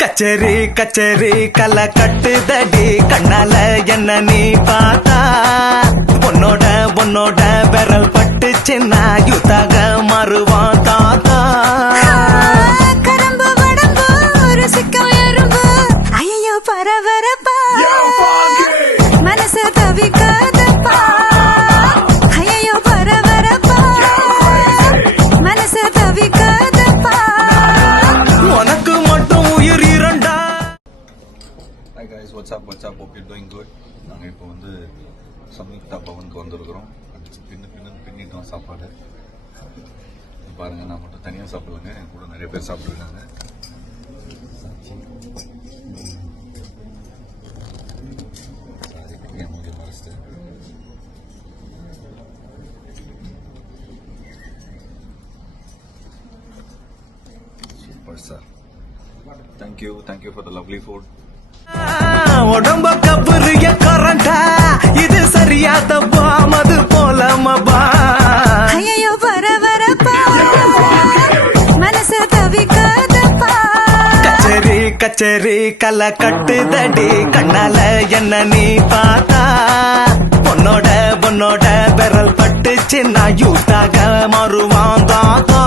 கச்சேரி கச்சேரி கலை கட்டுதடி கண்ணால என்ன நீ பார்த்தா உன்னோட உன்னோட விரல் பட்டு சின்ன யுத்தாக மாறுவான் தாத்தா. கரம்பு வடம்பு ருசிக்கும் எறும்பு ஐயோ பரபரப்பா மனசு தவிக்காதப்பா ஐயோ பரபரப்பா மனசு தவிக்காதப்பா உனக்கு மட்டும் உயிர் இரண்டா. Hi guys, what's up? Hope you're doing good. நாங்கள் இப்போ வந்து சம்யுக்தா பவனுக்கு வந்திருக்கிறோம். பின்னிட்டோம் சாப்பாடு. பாருங்க, நான் மட்டும் தனியாக சாப்பிடலங்க, என் கூட நிறைய பேர் சாப்பிட்டுருக்காங்க. Super sir. Thank you for the lovely food. உடம்ப கபுரிய கரண்டா இது சரியாதப்பா மது போல மபா ஐயோ பரபரப்பா மனசு தவிக்காதப்பா. கச்சேரி கச்சேரி கலை கட்டுதடி கண்ணால என்ன நீ பார்த்தா உன்னோட உன்னோட விரல் பட்டு சின்ன யூத்தாக மாறுவான் தாத்தா.